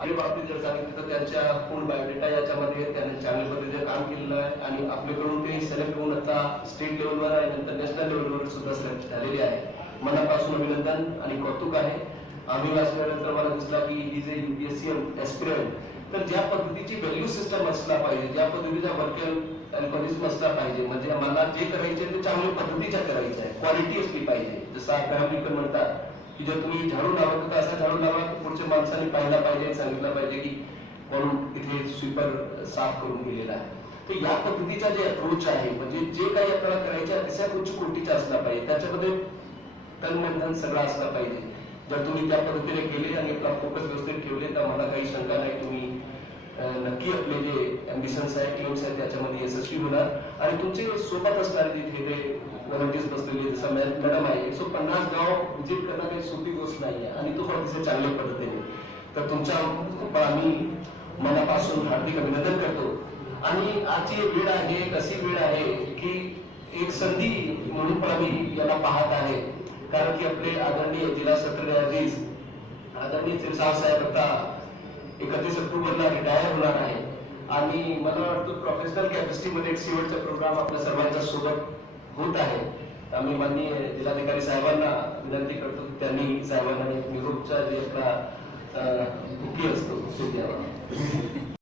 आणि बाबतीत जर सांगितलं तर त्यांच्या पूर्ण बायोडेटा याच्यामध्ये त्यांनी चांगल्या पद्धतीने काम केलेलं आहे आणि आपल्याकडून ते सिलेक्ट होऊन आता स्टेट लेवलवर आणि नंतर नॅशनल लेवलवर सुद्धा सिलेक्ट झालेले आहे. मनापासून अभिनंदन आणि कौतुक आहे. आम्ही वाचल्यानंतर मला दिसला की ही जे UPSC एस्पिरंट तर ज्या पद्धतीची व्हॅल्यू सिस्टम असला पाहिजे, ज्या पद्धतीचा वर्क अल्गोरिथम असला पाहिजे, म्हणजे मला जे करायचे ते चांगल्या पद्धतीच्या करायचं आहे, क्वालिटी असली पाहिजे. जसं अभ्यासिकर म्हणतात की जर तुम्ही झाडू लावत तर असा झाडू लावा की पुढच्या माणसाने पाहिला पाहिजे, सांगितलं पाहिजे की कोण इथे स्वीपर साफ करून गेलेला आहे. तर या पद्धतीचा जे अप्रोच आहे, म्हणजे जे काही आपल्याला करायचे आहे तशा उच्च कोटीचा असला पाहिजे, त्याच्यामध्ये तनमन सगळं असला पाहिजे. जर तुम्ही त्या पद्धतीने केले आणि आपला फोकस व्यवस्थित ठेवले तर मला काही शंका नाही, तुम्ही नक्की आपले जे अँबिशन्स आहेत, एम्स आहेत त्याच्यामध्ये यशस्वी होणार. आणि तुमचे सोबत असणारे जिथे ते व्हॉलंटियर्स बसलेले जसं मॅडम आहे, 150 गाव व्हिजिट करणं काही सोपी गोष्ट नाही आहे आणि तो पण अतिशय चांगल्या पद्धतीने. तर तुमच्या आम्ही मनापासून हार्दिक अभिनंदन करतो. आणि आजची वेळ आहे, एक अशी वेळ आहे की एक संधी म्हणून पण आम्ही याला पाहत आहे, कारण की आपले आदरणीय जिल्हा सत्र न्यायाधीश आदरणीय साहेब आता 31 ऑक्टोबरला रिटायर होणार आहे. आणि मला वाटतं प्रोफेशनल कॅपॅसिटीमध्ये एक शेवटचा प्रोग्राम आपल्या सर्वांच्या सोबत होत आहे. आम्ही माननीय जिल्हाधिकारी साहेबांना विनंती करतो की त्यांनी साहेबांना निरोपचा जे आपला बुकी असतो तो द्यावा.